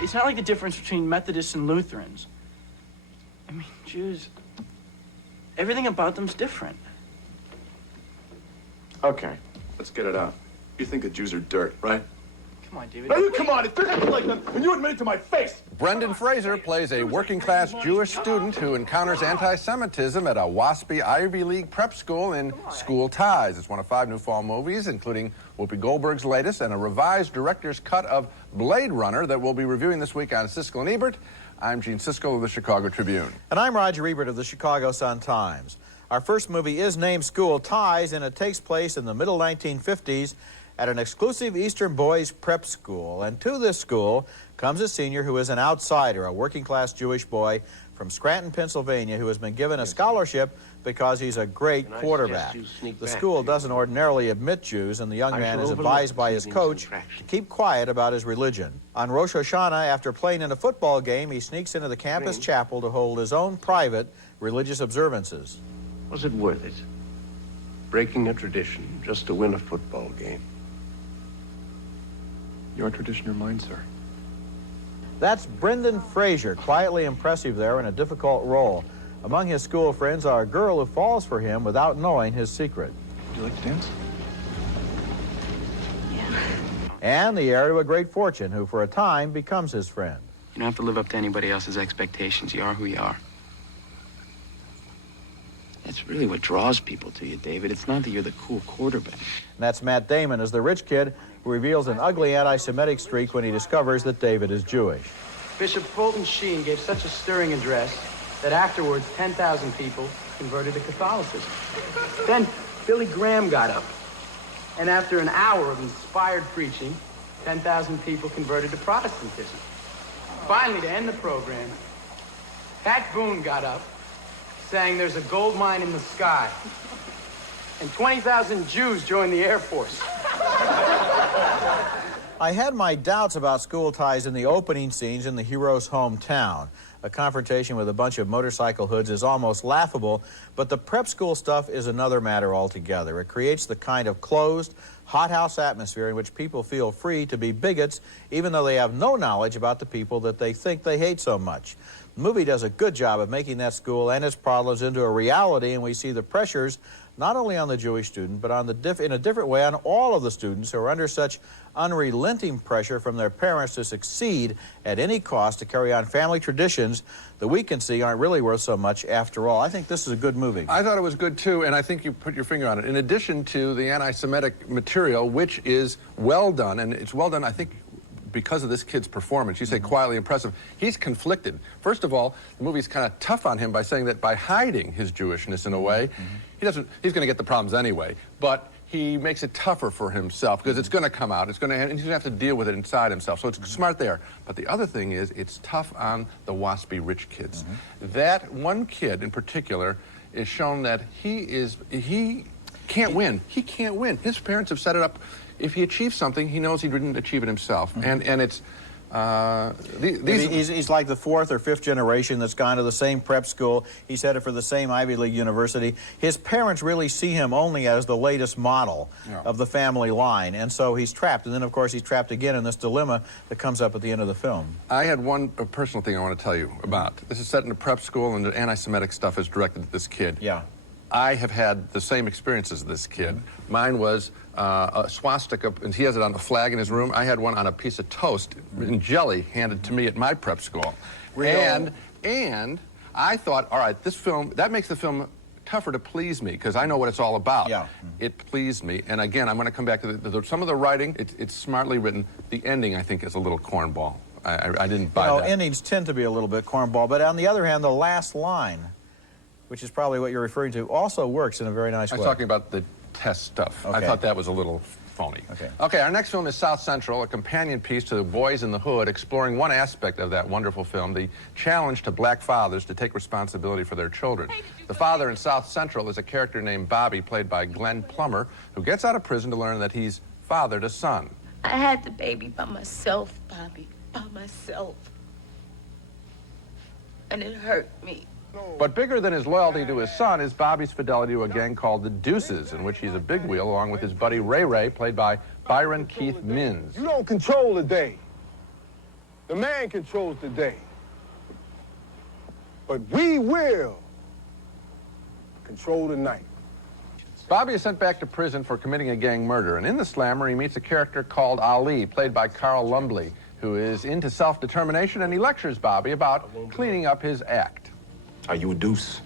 It's not like the difference between Methodists and Lutherans. I mean, Jews, everything about them's different. Okay, let's get it out. You think the Jews are dirt, right? Come on, David. No, you come on, if there's nothing like them, and you admit it to my face! Brendan Fraser plays a working-class Jewish student who encounters anti-Semitism at a waspy Ivy League prep school in School Ties. It's one of 5 new fall movies, including Whoopi Goldberg's latest and a revised director's cut of Blade Runner that we'll be reviewing this week on Siskel and Ebert. I'm Gene Siskel of the Chicago Tribune. And I'm Roger Ebert of the Chicago Sun-Times. Our first movie is named School Ties, and it takes place in the middle 1950s at an exclusive Eastern boys' prep school. And to this school comes a senior who is an outsider, a working-class Jewish boy from Scranton, Pennsylvania, who has been given a scholarship because he's a great quarterback. The school doesn't ordinarily admit Jews, and the young man is advised by his coach to keep quiet about his religion. On Rosh Hashanah, after playing in a football game, he sneaks into the campus chapel to hold his own private religious observances. Was it worth it? Breaking a tradition just to win a football game. Your tradition or mine, sir? That's Brendan Fraser, quietly impressive there in a difficult role. Among his school friends are a girl who falls for him without knowing his secret. Do you like to dance? Yeah. And the heir to a great fortune, who for a time becomes his friend. You don't have to live up to anybody else's expectations. You are who you are. That's really what draws people to you, David. It's not that you're the cool quarterback. And that's Matt Damon as the rich kid who reveals an ugly anti-Semitic streak when he discovers that David is Jewish. Bishop Fulton Sheen gave such a stirring address that afterwards 10,000 people converted to Catholicism. Then Billy Graham got up, and after an hour of inspired preaching, 10,000 people converted to Protestantism. Finally, to end the program, Pat Boone got up, saying there's a gold mine in the sky, and 20,000 Jews joined the Air Force. I had my doubts about School Ties in the opening scenes in the hero's hometown. A confrontation with a bunch of motorcycle hoods is almost laughable, but the prep school stuff is another matter altogether. It creates the kind of closed, hothouse atmosphere in which people feel free to be bigots, even though they have no knowledge about the people that they think they hate so much. The movie does a good job of making that school and its problems into a reality, and we see the pressures not only on the Jewish student, but on in a different way on all of the students who are under such unrelenting pressure from their parents to succeed at any cost to carry on family traditions that we can see aren't really worth so much after all. I think this is a good movie. I thought it was good, too, and I think you put your finger on it. In addition to the anti-Semitic material, which is well done, and it's well done, I think, because of this kid's performance. You say quietly impressive. He's conflicted. First of all, the movie's kind of tough on him by saying that by hiding his Jewishness in a way, he's going to get the problems anyway, but he makes it tougher for himself because it's going to come out. And he's going to have to deal with it inside himself. So it's smart there. But the other thing is it's tough on the waspy rich kids. That one kid in particular is shown that he can't win. He can't win. His parents have set it up. If he achieves something, he knows he didn't achieve it himself. And it's... he's like the 4th or 5th generation that's gone to the same prep school. He's headed for the same Ivy League university. His parents really see him only as the latest model of the family line, and so he's trapped. And then, of course, he's trapped again in this dilemma that comes up at the end of the film. I had one personal thing I want to tell you about. This is set in a prep school, and the anti-Semitic stuff is directed at this kid. Yeah. I have had the same experience as this kid. Mine was a swastika, and he has it on a flag in his room. I had one on a piece of toast in jelly handed to me at my prep school. And I thought, all right, this film, that makes the film tougher to please me because I know what it's all about. Yeah. It pleased me. And again, I'm going to come back to some of the writing. It's smartly written. The ending, I think, is a little cornball. I didn't buy that. Endings tend to be a little bit cornball, but on the other hand, the last line, which is probably what you're referring to, also works in a very nice way. I was talking about the test stuff. I Okay. thought that was a little phony. Okay, our next film is South Central, a companion piece to Boys in the Hood, exploring one aspect of that wonderful film, the challenge to black fathers to take responsibility for their children. The father in South Central is a character named Bobby, played by Glenn Plummer, who gets out of prison to learn that he's fathered a son. I had the baby by myself, Bobby, by myself. And it hurt me. But bigger than his loyalty to his son is Bobby's fidelity to a gang called the Deuces, in which he's a big wheel along with his buddy Ray Ray, played by Byron Keith Mins. You don't control the day. The man controls the day. But we will control the night. Bobby is sent back to prison for committing a gang murder, and in the slammer he meets a character called Ali, played by Carl Lumbly, who is into self-determination, and he lectures Bobby about cleaning up his act. Are you a deuce?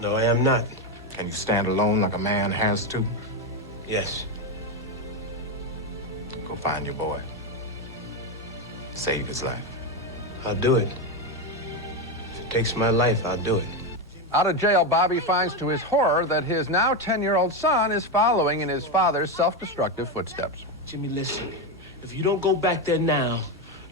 No, I am not. Can you stand alone like a man has to? Yes. Go find your boy. Save his life. I'll do it. If it takes my life, I'll do it. Out of jail, Bobby finds to his horror that his now 10-year-old son is following in his father's self-destructive footsteps. Jimmy, listen. If you don't go back there now,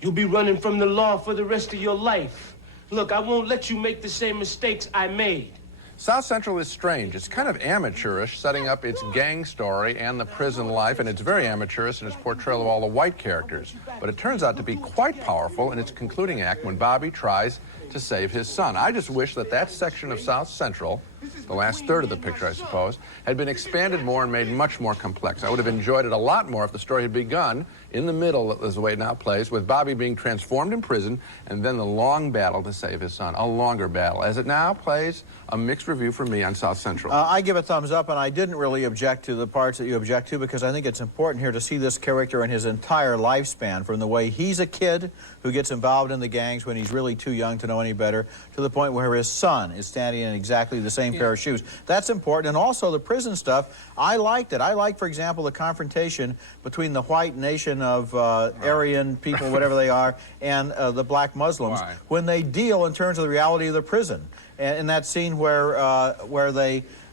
you'll be running from the law for the rest of your life. Look, I won't let you make the same mistakes I made. South Central is strange. It's kind of amateurish, setting up its gang story and the prison life, and it's very amateurish in its portrayal of all the white characters. But it turns out to be quite powerful in its concluding act when Bobby tries to save his son. I just wish that that section of South Central, the last third of the picture, I suppose, had been expanded more and made much more complex. I would have enjoyed it a lot more if the story had begun in the middle, as the way it now plays, with Bobby being transformed in prison, and then the long battle to save his son, a longer battle. As it now plays, a mixed review from me on South Central. I give a thumbs up, and I didn't really object to the parts that you object to, because I think it's important here to see this character in his entire lifespan, from the way he's a kid who gets involved in the gangs when he's really too young to know any better, to the point where his son is standing in exactly the same pair of shoes. That's important. And also the prison stuff, I liked it. I liked, for example, the confrontation between the white nation of Aryan people, whatever they are, and the black Muslims, when they deal in terms of the reality of the prison. And in that scene where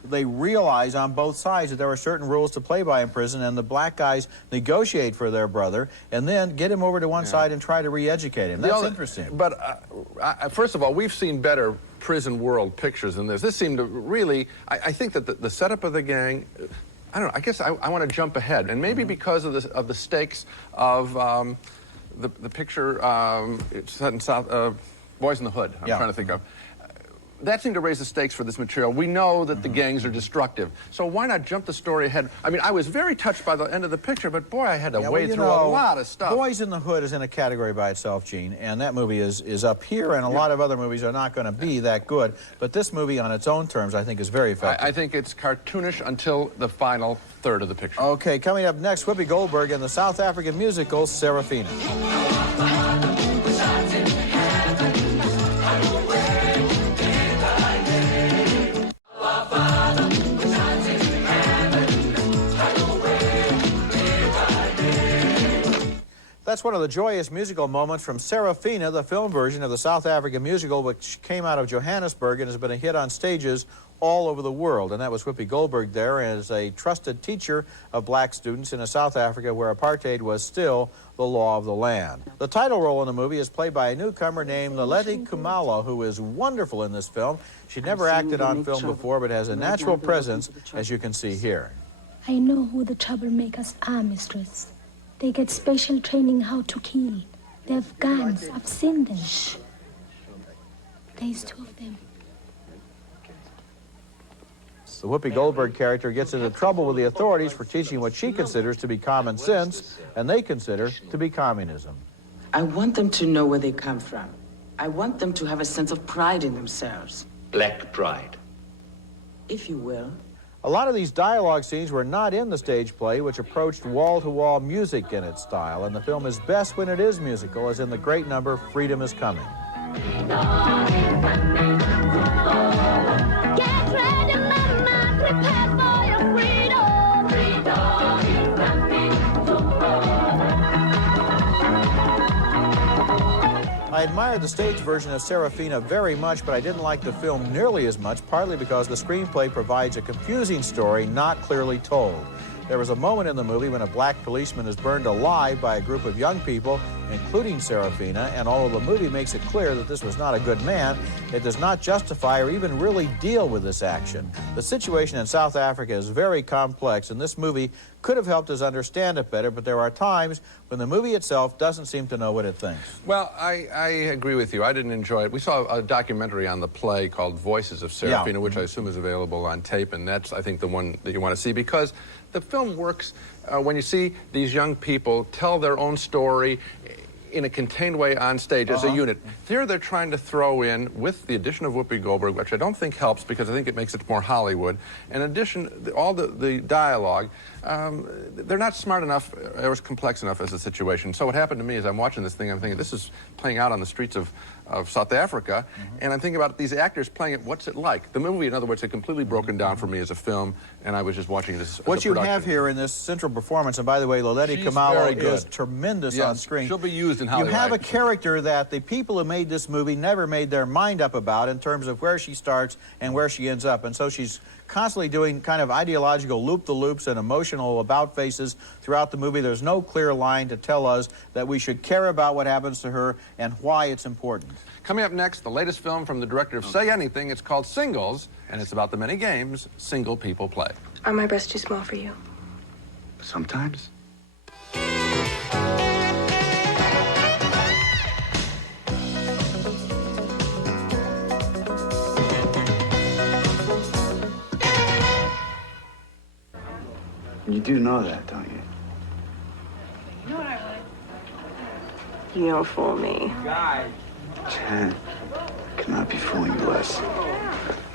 they realize on both sides that there are certain rules to play by in prison, and the black guys negotiate for their brother and then get him over to one side and try to re-educate him. That's interesting. But first of all, we've seen better prison world pictures than this. This seemed to really, I think that the setup of the gang, I don't know, I guess I want to jump ahead, and maybe because of the stakes of the picture it's set in South, Boys in the Hood, I'm trying to think of. That seemed to raise the stakes for this material. We know that the gangs are destructive, so why not jump the story ahead? I mean, I was very touched by the end of the picture, but boy, I had to wade through a lot of stuff. Boys in the Hood is in a category by itself, Gene, and that movie is up here, and a lot of other movies are not going to be that good, but this movie on its own terms, I think, is very effective. I think it's cartoonish until the final third of the picture. Okay, coming up next, Whoopi Goldberg in the South African musical Sarafina. That's one of the joyous musical moments from Sarafina, the film version of the South African musical, which came out of Johannesburg and has been a hit on stages all over the world. And that was Whoopi Goldberg there as a trusted teacher of black students in a South Africa where apartheid was still the law of the land. The title role in the movie is played by a newcomer named Laletti Kumalo, who is wonderful in this film. She'd never acted on film before, but has a natural presence, as you can see here. I know who the troublemakers are, mistress. They get special training how to kill. They have guns. I've seen them. Shh. There's two of them. The Whoopi Goldberg character gets into trouble with the authorities for teaching what she considers to be common sense, and they consider to be communism. I want them to know where they come from. I want them to have a sense of pride in themselves. Black pride. If you will. A lot of these dialogue scenes were not in the stage play, which approached wall-to-wall music in its style, and the film is best when it is musical, as in the great number Freedom is Coming. Get ready, mama, prepare for your freedom. Freedom is coming tomorrow. I admired the stage version of Sarafina very much, but I didn't like the film nearly as much, partly because the screenplay provides a confusing story not clearly told. There was a moment in the movie when a black policeman is burned alive by a group of young people, including Sarafina, and although the movie makes it clear that this was not a good man, it does not justify or even really deal with this action. The situation in South Africa is very complex, and this movie could have helped us understand it better, but there are times when the movie itself doesn't seem to know what it thinks. Well, I agree with you. I didn't enjoy it. We saw a documentary on the play called Voices of Sarafina, which I assume is available on tape, and that's, I think, the one that you want to see, because the film works when you see these young people tell their own story in a contained way on stage as a unit. Here they're trying to throw in, with the addition of Whoopi Goldberg, which I don't think helps because I think it makes it more Hollywood. In addition, all the dialogue, they're not smart enough or complex enough as a situation. So what happened to me is I'm watching this thing, I'm thinking, this is playing out on the streets of South Africa, and I'm thinking about these actors playing it, what's it like? The movie, in other words, had completely broken down for me as a film, and I was just watching this as what a you production. have here in this central performance, and by the way, Loleti Kamalo is tremendous on screen. She'll be used in Hollywood. You have a character that the people who made this movie never made their mind up about in terms of where she starts and where she ends up, and so she's constantly doing kind of ideological loop-the-loops and emotional about-faces throughout the movie. There's no clear line to tell us that we should care about what happens to her and why it's important. Coming up next, the latest film from the director of Say Anything. It's called Singles, and it's about the many games single people play. Are my breasts too small for you? Sometimes. You do know that, don't you? You know what I want? You don't fool me. Jan, I cannot be fooling you less.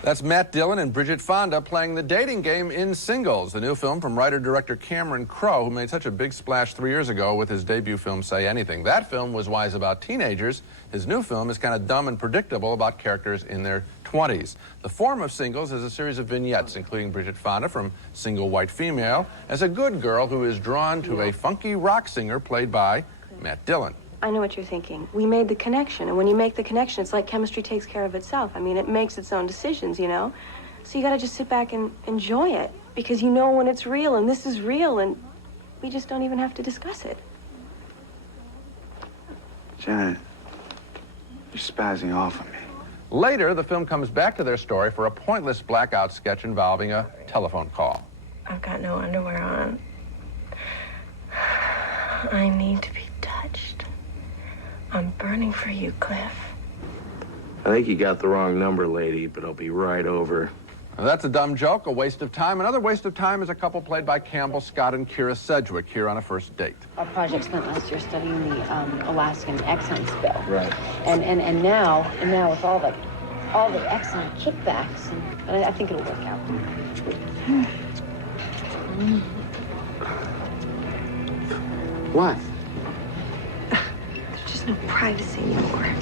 That's Matt Dillon and Bridget Fonda playing the dating game in Singles, the new film from writer-director Cameron Crowe, who made such a big splash 3 years ago with his debut film, Say Anything. That film was wise about teenagers. His new film is kind of dumb and predictable about characters in their 20s. The form of Singles is a series of vignettes, including Bridget Fonda from Single White Female as a good girl who is drawn to a funky rock singer played by Matt Dillon. I know what you're thinking. We made the connection, and when you make the connection, it's like chemistry takes care of itself. I mean, it makes its own decisions, you know? So you gotta just sit back and enjoy it, because you know when it's real, and this is real, and we just don't even have to discuss it. Janet, you're spazzing off on me. Later, the film comes back to their story for a pointless blackout sketch involving a telephone call. I've got no underwear on. I need to be touched. I'm burning for you, Cliff. I think you got the wrong number, lady, but I'll be right over. Now, that's a dumb joke, a waste of time. Another waste of time is a couple played by Campbell Scott and Kira Sedgwick here on a first date. Our project spent last year studying the Alaskan exxon spill. Right. And now with all the exxon kickbacks, and I think it'll work out. What? There's just no privacy anymore.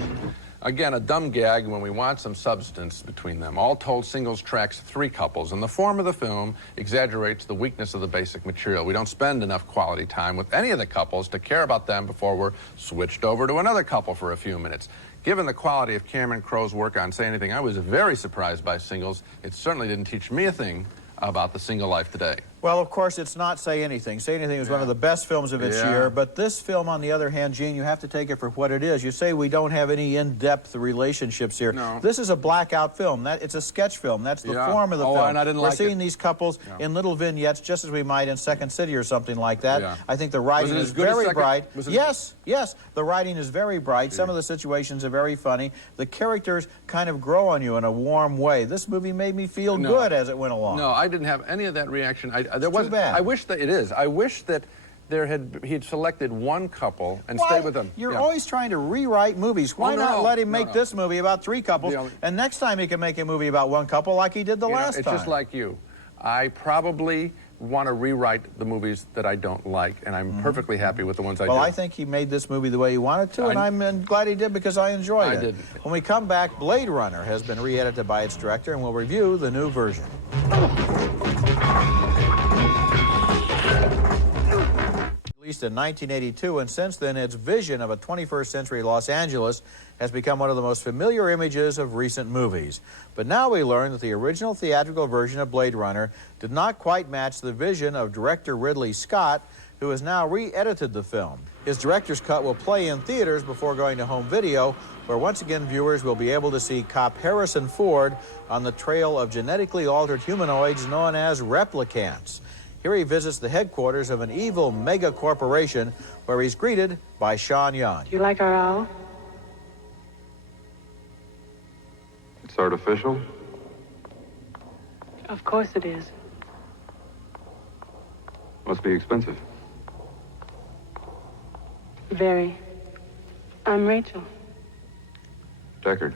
Again, a dumb gag when we want some substance between them. All told, Singles tracks 3 couples, and the form of the film exaggerates the weakness of the basic material. We don't spend enough quality time with any of the couples to care about them before we're switched over to another couple for a few minutes. Given the quality of Cameron Crowe's work on Say Anything, I was very surprised by Singles. It certainly didn't teach me a thing about the single life today. Well, of course, it's not Say Anything. Say Anything is one of the best films of its year, but this film, on the other hand, Gene, you have to take it for what it is. You say we don't have any in-depth relationships here. No. This is a blackout film. It's a sketch film. That's the form of the film. And I didn't We're like seeing it. these couples in little vignettes, just as we might in Second City or something like that. Yeah. I think the writing Was it is as good as very Second- bright. was it- Yes, the writing is very bright. Some of the situations are very funny. The characters kind of grow on you in a warm way. This movie made me feel good as it went along. No, I didn't have any of that reaction. There too bad. I wish that it is. I wish that he'd selected one couple and stayed with them. You're always trying to rewrite movies. Why not let him make this movie about 3 couples, and next time he can make a movie about 1 couple like he did the last it's time? just like you. I probably want to rewrite the movies that I don't like, and I'm perfectly happy with the ones I do. Well, I think he made this movie the way he wanted to, and I'm glad he did because I enjoyed it. I didn't. When we come back, Blade Runner has been re-edited by its director, and we'll review the new version. released in 1982, and since then its vision of a 21st century Los Angeles has become one of the most familiar images of recent movies. But now we learn that the original theatrical version of Blade Runner did not quite match the vision of director Ridley Scott, who has now re-edited the film. His director's cut will play in theaters before going to home video, where once again viewers will be able to see cop Harrison Ford on the trail of genetically altered humanoids known as replicants. Here he visits the headquarters of an evil mega corporation, where he's greeted by Sean Young. Do you like our owl? It's artificial? Of course it is. Must be expensive. Very. I'm Rachel. Deckard.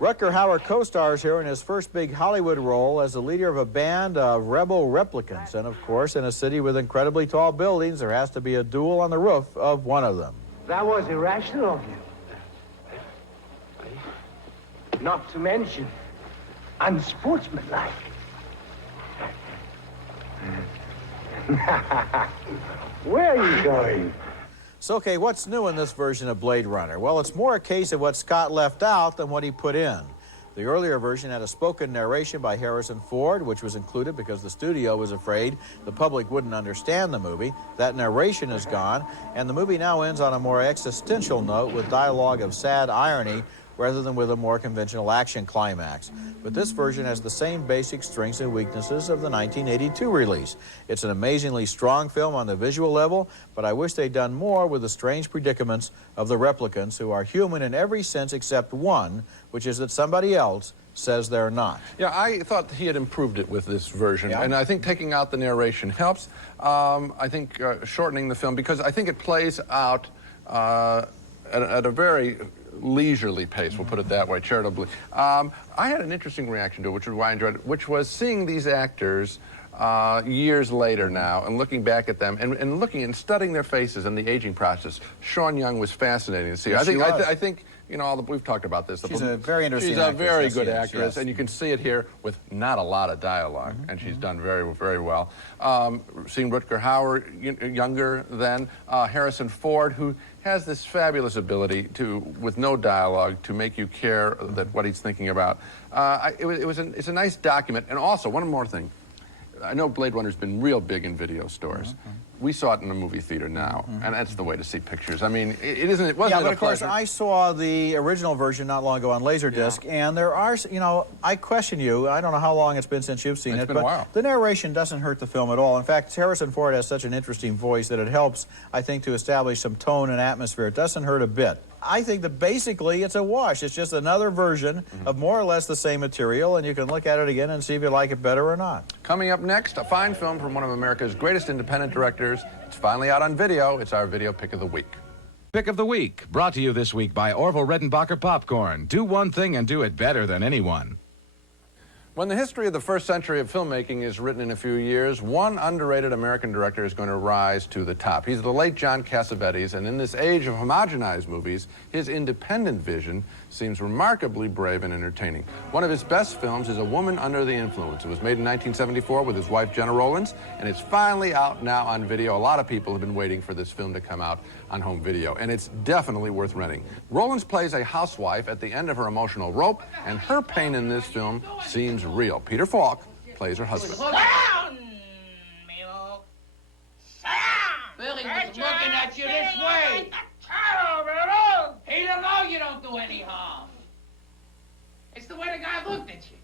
Rutger Hauer co-stars here in his first big Hollywood role as the leader of a band of rebel replicants. And of course, in a city with incredibly tall buildings, there has to be a duel on the roof of one of them. That was irrational of you. Not to mention, unsportsmanlike. Where are you going? So, okay, what's new in this version of Blade Runner? Well, it's more a case of what Scott left out than what he put in. The earlier version had a spoken narration by Harrison Ford, which was included because the studio was afraid the public wouldn't understand the movie. That narration is gone, and the movie now ends on a more existential note with dialogue of sad irony rather than with a more conventional action climax. But this version has the same basic strengths and weaknesses of the 1982 release. It's an amazingly strong film on the visual level, but I wish they'd done more with the strange predicaments of the replicants, who are human in every sense except one, which is that somebody else says they're not. Yeah, I thought he had improved it with this version, Yeah. and I think taking out the narration helps. I think shortening the film, because I think it plays out at a very leisurely pace, we'll put it that way, charitably. I had an interesting reaction to it, which is why I enjoyed it, which was seeing these actors years later now and looking back at them and looking and studying their faces and the aging process. Sean Young was fascinating to see. Yes, I think you know, we've talked about this. She's a very interesting She's a actress, very yes, good yes, actress, yes. and you can see it here with not a lot of dialogue, and she's done very, very well. Seeing Rutger Hauer younger than Harrison Ford, who has this fabulous ability to, with no dialogue, to make you care that what he's thinking about. It's a nice document, and also one more thing. I know Blade Runner's been real big in video stores. We saw it in a movie theater now, and that's the way to see pictures. I mean, it wasn't Yeah, but a of course, pleasure. I saw the original version not long ago on Laserdisc, and there are, you know, I question you. I don't know how long it's been since you've seen it, It's been a but while. the narration doesn't hurt the film at all. In fact, Harrison Ford has such an interesting voice that it helps, I think, to establish some tone and atmosphere. It doesn't hurt a bit. I think that basically it's a wash. It's just another version of more or less the same material, and you can look at it again and see if you like it better or not. Coming up next, a fine film from one of America's greatest independent directors. It's finally out on video. It's our video pick of the week. Pick of the week, brought to you this week by Orville Redenbacher Popcorn. Do one thing and do it better than anyone. When the history of the first century of filmmaking is written in a few years, one underrated American director is going to rise to the top. He's the late John Cassavetes, and in this age of homogenized movies, his independent vision seems remarkably brave and entertaining. One of his best films is A Woman Under the Influence. It was made in 1974 with his wife, Jenna Rollins, and it's finally out now on video. A lot of people have been waiting for this film to come out on home video, and it's definitely worth renting. Rollins plays a housewife at the end of her emotional rope, and her pain in this film seems real. Peter Falk plays her husband. Sit down, Milo. Sit down. Billy was looking at you this way. He don't know you don't do any harm. It's the way the guy looked at you.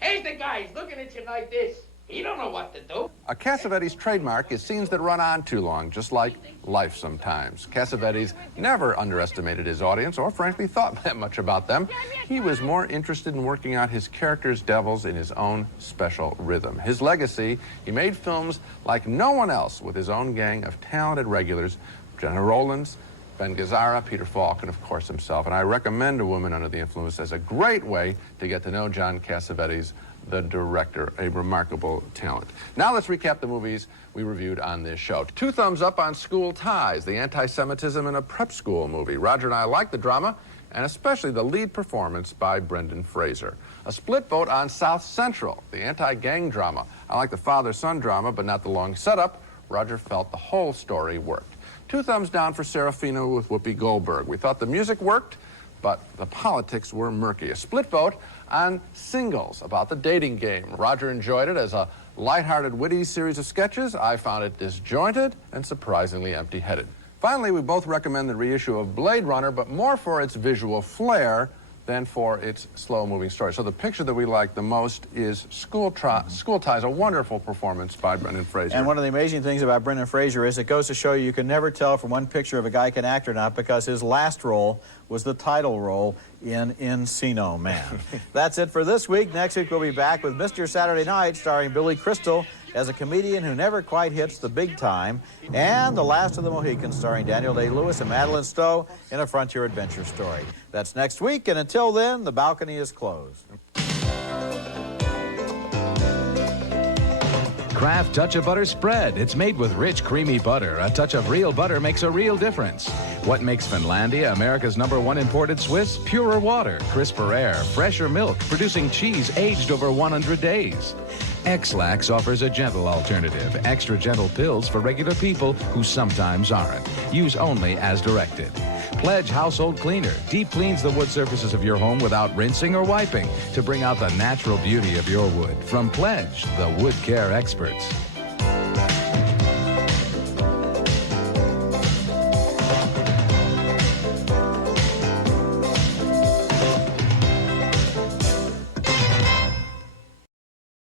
He's the guy. He's looking at you like this. He don't know what to do. A Cassavetes trademark is scenes that run on too long, just like life sometimes. Cassavetes never underestimated his audience or frankly thought that much about them. He was more interested in working out his character's devils in his own special rhythm. His legacy, he made films like no one else with his own gang of talented regulars, Jenna Rollins, Ben Gazzara, Peter Falk, and of course himself. And I recommend A Woman Under the Influence as a great way to get to know John Cassavetes, the director, a remarkable talent. Now let's recap the movies we reviewed on this show. 2 thumbs up on School Ties, the anti-Semitism in a prep school movie. Roger and I liked the drama, and especially the lead performance by Brendan Fraser. A split vote on South Central, the anti-gang drama. I like the father-son drama, but not the long setup. Roger felt the whole story worked. 2 thumbs down for Sarafina with Whoopi Goldberg. We thought the music worked, but the politics were murky. A split vote on Singles, about the dating game. Roger enjoyed it as a lighthearted, witty series of sketches. I found it disjointed and surprisingly empty-headed. Finally, we both recommend the reissue of Blade Runner, but more for its visual flair than for its slow-moving story. So the picture that we like the most is School Ties, a wonderful performance by Brendan Fraser. And one of the amazing things about Brendan Fraser is it goes to show you can never tell from one picture if a guy can act or not, because his last role was the title role in Encino Man. That's it for this week. Next week we'll be back with Mr. Saturday Night, starring Billy Crystal as a comedian who never quite hits the big time, and The Last of the Mohicans, starring Daniel Day-Lewis and Madeline Stowe in a frontier adventure story. That's next week, and until then, the balcony is closed. Kraft Touch of Butter Spread. It's made with rich, creamy butter. A touch of real butter makes a real difference. What makes Finlandia America's #1 imported Swiss? Purer water, crisper air, fresher milk, producing cheese aged over 100 days. X-Lax offers a gentle alternative. Extra gentle pills for regular people who sometimes aren't. Use only as directed. Pledge Household Cleaner. Deep cleans the wood surfaces of your home without rinsing or wiping to bring out the natural beauty of your wood. From Pledge, the wood care experts.